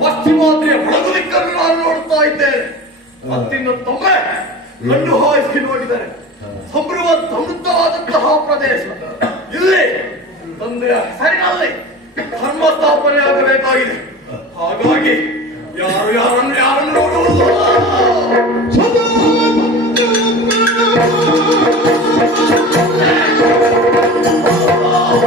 ಪಶ್ಚಿಮಾದ್ರಿಯ ಹೊಳಗು ದಿಕ್ಕನ್ನು ನಾನು ನೋಡ್ತಾ ಇದ್ದೇನೆ. ಹತ್ತಿನ ತೊಂಬೆ ಕಣ್ಣು ನೋಡಿದರೆ ಸಮೃದ್ಧ ಸಮೃದ್ಧವಾದಂತಹ ಪ್ರದೇಶ. ಇಲ್ಲಿ ತಂದೆಯ ಹೆಸರಿನಲ್ಲಿ ಧರ್ಮ ಸ್ಥಾಪನೆ ಆಗಬೇಕಾಗಿದೆ. ಹಾಗಾಗಿ ಯಾರು ಯಾರನ್ನು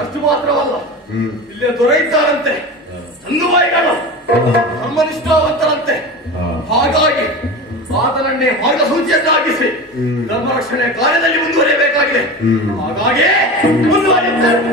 ಅಷ್ಟು ಮಾತ್ರವಲ್ಲ ಇಲ್ಲೇ ದೊರೆಯುತ್ತಾರಂತೆ ಚಂದುಬಾಯಿಗಳು ಧರ್ಮನಿಷ್ಠಾವಂತರಂತೆ ಹಾಗಾಗಿ ಆತನನ್ನೇ ಮಾರ್ಗಸೂಚಿಯನ್ನಾಗಿಸಿ, ಧರ್ಮ ರಕ್ಷಣೆ ಕಾರ್ಯದಲ್ಲಿ ಮುಂದುವರಿಯಬೇಕಾಗಿದೆ. ಹಾಗಾಗಿ ಮುಂದುವರಿಯುತ್ತೇನೆ.